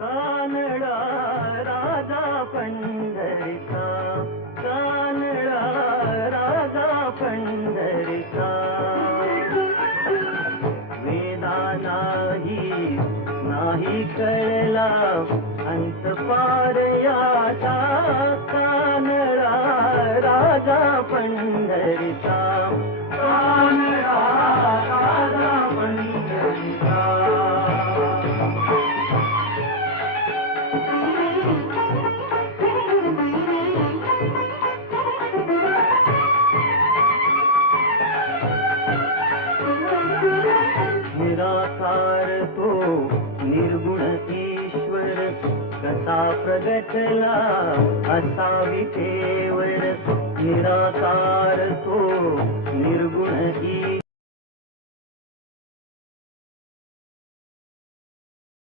कानडा राजा पंढरीचा, कानडा राजा पंढरीचा. वेदा नाही कळला अंत पार याचा, कानडा राजा पंढरीचा, कानडा राजा पंढरीचा. निराकार तो निर्गुण ईश्वर, कसा प्रगटला असावी केवळ. निराकार तो निर्गुण